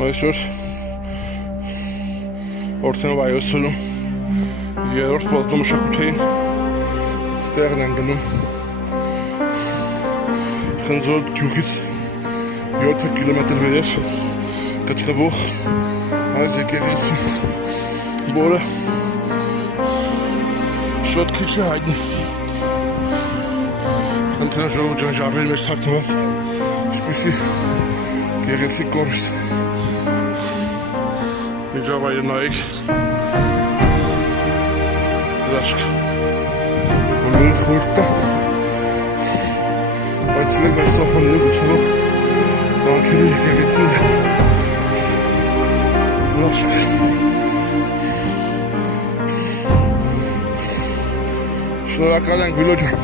Այսօր Օրթենով այոսցելում երորդ պատմամշակութային տեղն են գնում Խնձոր գյուղից 7 կիլոմետր վերև գտնվող այս եկեղեցին, որը շատ քիչ է հայտնի։ Խնդրեմ ժողովուրդ ջան, ժառերի մեջ թաքնված ինչպիսի գեղեցիկ կորուս միջավայրը նայեք, հրաշք, բոլորին խորհուրդ տա այցելեք մեր սահմաններում գտնվող վանքերի եկեղեցիները, հրաշք, շնորհակալ ենք Վիլո ջան,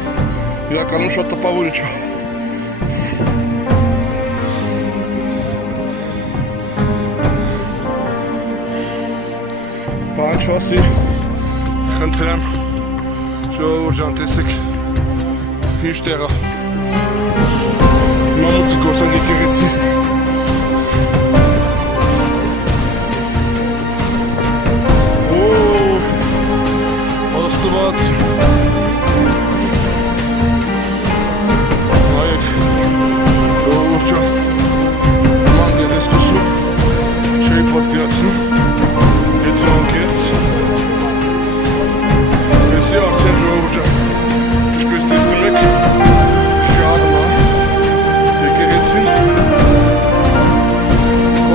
իրականում շատ տպավորիչ է։ Բան չասի, խնդրեմ ժողովուրդ ջան, տեսեք ինչ տեղ է, մանուկ գործանք եկեղեցի, Աստված, նայեք ժողովուրդ ջան, նման գեղեցկություն չէի պատկերացնում, եթե անկեղծ, Եսի արդեն ժողովուրդ ջան, ինչպես տեսնում եք, շարմ է, եկեղեցին,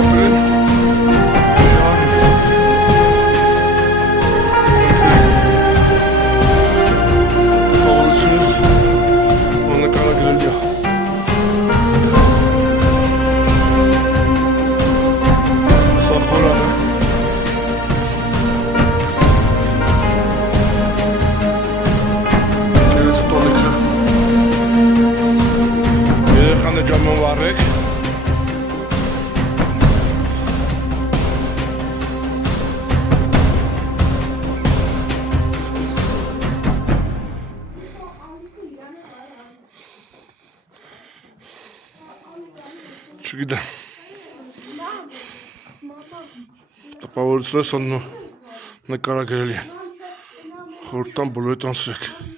ապրեն շարմ, տպավորությունից նկարագրելի է, սա խորան է, երեխան է ջամոն վարեք, չգիտեմ, տպավորությունս նկարագրելի են, խորհուրդ տամ բոլորիդ անցրեք։